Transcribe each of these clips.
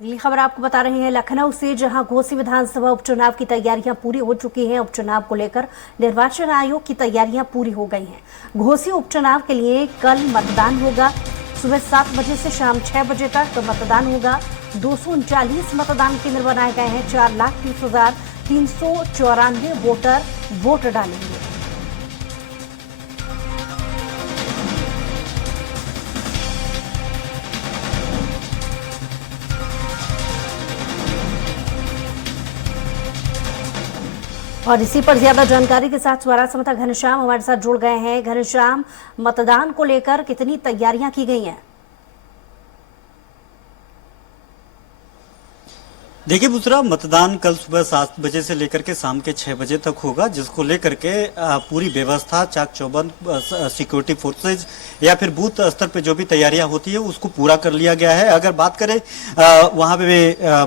अगली खबर आपको बता रहे हैं लखनऊ से, जहां घोसी विधानसभा उपचुनाव की तैयारियां पूरी हो चुकी हैं। उपचुनाव को लेकर निर्वाचन आयोग की तैयारियां पूरी हो गई हैं। घोसी उपचुनाव के लिए कल मतदान होगा। सुबह 7 बजे से शाम 6 बजे तक मतदान होगा। 239 मतदान केंद्र बनाए गए हैं। 4,30,394 वोटर वोट डालेंगे। और इसी पर ज्यादा जानकारी के साथ स्वराज समाचार घनश्याम हमारे साथ जुड़ गए हैं। घनश्याम, मतदान को लेकर कितनी तैयारियां की गई हैं? देखिए बुसरा, मतदान कल सुबह 7 बजे से लेकर के शाम के 6 बजे तक होगा, जिसको लेकर के पूरी व्यवस्था चाक चौबंद सिक्योरिटी फोर्सेज या फिर बूथ स्तर पे जो भी तैयारियां होती है उसको पूरा कर लिया गया है। अगर बात करें वहां पे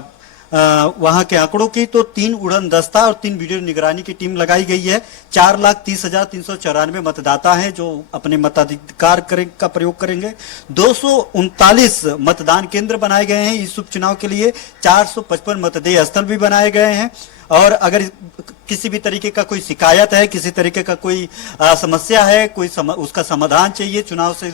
वहां के आंकड़ों की, तो 3 उड़न दस्ता और 3 वीडियो निगरानी की टीम लगाई गई है। 4,30,394 मतदाता हैं जो अपने मताधिकार का प्रयोग करेंगे। 239 मतदान केंद्र बनाए गए हैं इस उपचुनाव के लिए। 455 मतदेय स्थल भी बनाए गए हैं। और अगर किसी भी तरीके का कोई शिकायत है, किसी तरीके का कोई समस्या है, उसका समाधान चाहिए, चुनाव से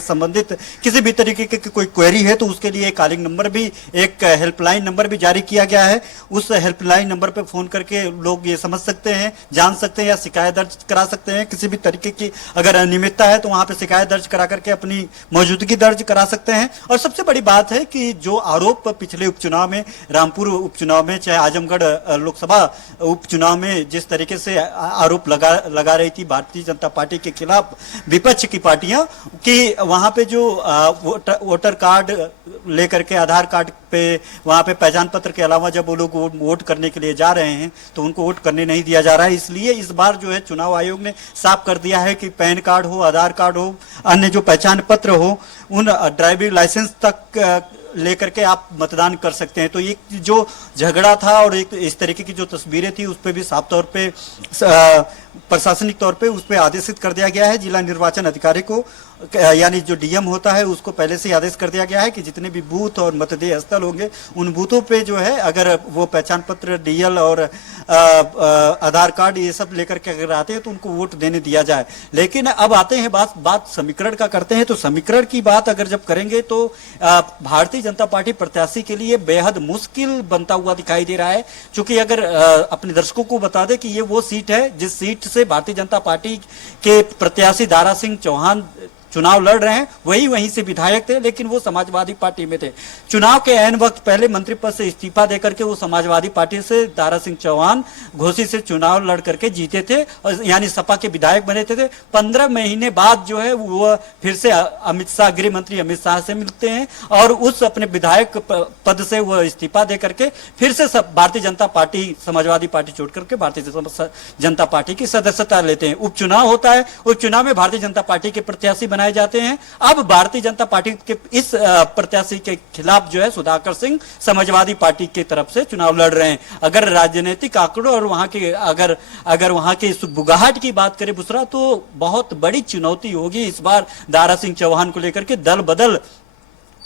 संबंधित किसी भी तरीके की कोई क्वेरी है, तो उसके लिए एक कॉलिंग नंबर भी, एक हेल्पलाइन नंबर भी जारी किया गया है। उस हेल्पलाइन नंबर पर फोन करके लोग ये समझ सकते हैं, जान सकते हैं या शिकायत दर्ज करा सकते हैं। किसी भी तरीके की अगर अनियमितता है तो वहां पर शिकायत दर्ज करा करके अपनी मौजूदगी दर्ज करा सकते हैं। और सबसे बड़ी बात है कि जो आरोप पिछले उपचुनाव में, रामपुर उपचुनाव में, चाहे आजमगढ़ लोकसभा उपचुनाव में जिस तरीके से आरोप लगा रही थी भारतीय जनता पार्टी के खिलाफ विपक्ष की पार्टियां, कि वहां पे जो वोटर कार्ड लेकर के, आधार कार्ड पे, वहां पे पहचान पत्र के अलावा जब वो लोग वोट करने के लिए जा रहे हैं तो उनको वोट करने नहीं दिया जा रहा है। इसलिए इस बार जो है चुनाव आयोग ने साफ कर दिया है कि पैन कार्ड हो, आधार कार्ड हो, अन्य जो पहचान पत्र हो, उन ड्राइविंग लाइसेंस तक लेकर के आप मतदान कर सकते हैं। तो ये जो झगड़ा था और एक इस तरीके की जो तस्वीरें थी उस पर भी साफ तौर पे प्रशासनिक तौर पे उस पर आदेशित कर दिया गया है। जिला निर्वाचन अधिकारी को, यानी जो डीएम होता है, उसको पहले से आदेश कर दिया गया है कि जितने भी बूथ और मतदेय स्थल होंगे उन बूथों पे जो है अगर वो पहचान पत्र, डीएल और आधार कार्ड ये सब लेकर के अगर आते हैं तो उनको वोट देने दिया जाए। लेकिन अब आते हैं बात समीकरण का करते हैं। तो समीकरण की बात अगर जब करेंगे तो भारतीय जनता पार्टी प्रत्याशी के लिए बेहद मुश्किल बनता हुआ दिखाई दे रहा है। क्योंकि अगर अपने दर्शकों को बता दें कि ये वो सीट है जिस सीट से भारतीय जनता पार्टी के प्रत्याशी दारा सिंह चौहान चुनाव लड़ रहे हैं। वहीं से विधायक थे, लेकिन वो समाजवादी पार्टी में थे। चुनाव के ऐन वक्त पहले मंत्री पद से इस्तीफा देकर के वो समाजवादी पार्टी से दारा सिंह चौहान घोसी से चुनाव लड़ करके जीते थे, और यानी सपा के विधायक बने थे। 15 महीने बाद जो है वो फिर से अमित शाह, गृह मंत्री अमित शाह से मिलते हैं और उस अपने विधायक पद से वो इस्तीफा दे करके फिर से भारतीय जनता पार्टी, समाजवादी पार्टी छोड़ करके भारतीय जनता पार्टी की सदस्यता लेते हैं। उपचुनाव होता है, उपचुनाव में भारतीय जनता पार्टी के प्रत्याशी बनाए जाते हैं। अब भारतीय जनता पार्टी के इस प्रत्याशी के खिलाफ जो है सुधाकर सिंह समाजवादी पार्टी की तरफ से चुनाव लड़ रहे हैं। अगर राजनीतिक आंकड़ों और वहां के अगर वहां के बुगाहट की बात करें बुसरा, तो बहुत बड़ी चुनौती होगी इस बार दारा सिंह चौहान को लेकर के। दल बदल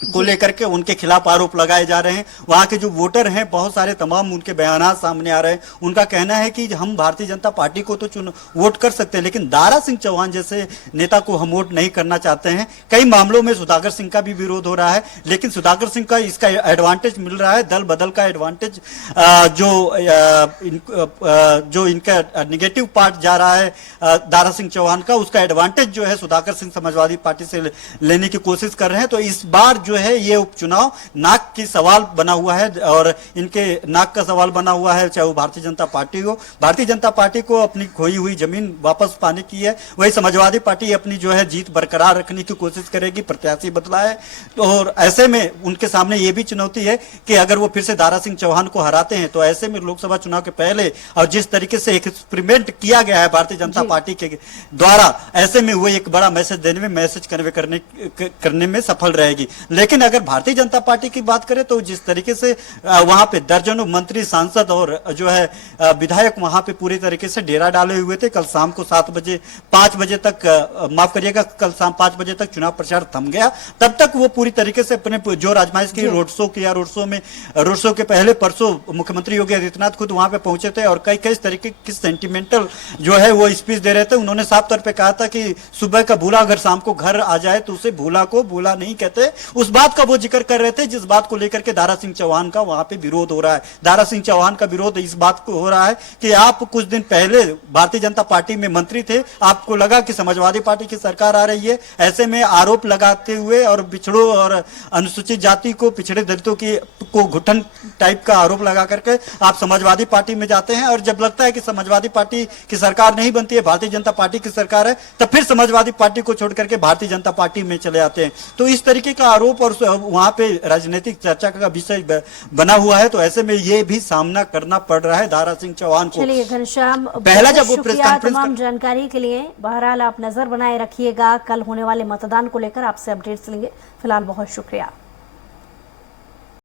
को लेकर के उनके खिलाफ आरोप लगाए जा रहे हैं। वहां के जो वोटर हैं, बहुत सारे तमाम उनके बयान सामने आ रहे हैं। उनका कहना है कि हम भारतीय जनता पार्टी को तो वोट कर सकते हैं, लेकिन दारा सिंह चौहान जैसे नेता को हम वोट नहीं करना चाहते हैं। कई मामलों में सुधाकर सिंह का भी विरोध हो रहा है, लेकिन सुधाकर सिंह का इसका एडवांटेज मिल रहा है, दल बदल का एडवांटेज, जो इनका निगेटिव पार्ट जा रहा है दारा सिंह चौहान का, उसका एडवांटेज जो है सुधाकर सिंह समाजवादी पार्टी से लेने की कोशिश कर रहे हैं। तो इस बार जो है ये उपचुनाव नाक की सवाल बना हुआ है, और इनके नाक का सवाल बना हुआ है, चाहे वो भारतीय जनता पार्टी हो। भारतीय जनता पार्टी को अपनी खोई हुई जमीन वापस पाने की है, वही समाजवादी पार्टी अपनी जो है जीत बरकरार रखने की कोशिश करेगी। प्रत्याशी बदला है, और ऐसे में उनके सामने ये भी चुनौती है कि अगर वो फिर से दारा सिंह चौहान को हराते हैं तो ऐसे में लोकसभा चुनाव के पहले और जिस तरीके से एक एक्सपेरिमेंट किया गया है भारतीय जनता पार्टी के द्वारा, ऐसे में वो एक बड़ा मैसेज देने में, मैसेज कन्वे करने में सफल रहेगी। लेकिन अगर भारतीय जनता पार्टी की बात करें तो जिस तरीके से वहां पे दर्जनों मंत्री, सांसद और जो है विधायक वहां पे पूरी तरीके से डेरा डाले हुए थे। कल शाम को 5 बजे तक, माफ करिएगा, कल शाम 5 बजे तक चुनाव प्रचार थम गया। तब तक वो पूरी तरीके से अपने जो आजमाइश की रोड शो किया। रोड शो के पहले परसों मुख्यमंत्री योगी आदित्यनाथ खुद वहां पे पहुंचे थे और कई तरीके की सेंटिमेंटल जो है वो स्पीच दे रहे थे। उन्होंने साफ तौर पे कहा था कि सुबह का भूला अगर शाम को घर आ जाए तो उसे भूला को भूला नहीं कहते। उस बात का वो जिक्र कर रहे थे जिस बात को लेकर के दारा सिंह चौहान का वहां पे विरोध हो रहा है। दारा सिंह चौहान का विरोध इस बात को हो रहा है कि आप कुछ दिन पहले भारतीय जनता पार्टी में मंत्री थे, आपको लगा कि समाजवादी पार्टी की सरकार आ रही है, ऐसे में आरोप लगाते हुए और पिछड़ों और अनुसूचित जाति को, पिछड़े दलितों की को घुटन टाइप का आरोप लगा करके आप समाजवादी पार्टी में जाते हैं। और जब लगता है कि समाजवादी पार्टी की सरकार नहीं बनती है, भारतीय जनता पार्टी की सरकार है, तब फिर समाजवादी पार्टी को छोड़ करके भारतीय जनता पार्टी में चले आते हैं। तो इस तरीके का आरोप और वहां पे राजनीतिक चर्चा का विषय बना हुआ है। तो ऐसे में ये भी सामना करना पड़ रहा है दारा सिंह चौहान को। चलिए घनश्याम, पहला जब वो प्रेस कॉन्फ्रेंस तमाम जानकारी के लिए बहरहाल आप नजर बनाए रखिएगा। कल होने वाले मतदान को लेकर आपसे अपडेट्स लेंगे। फिलहाल बहुत शुक्रिया।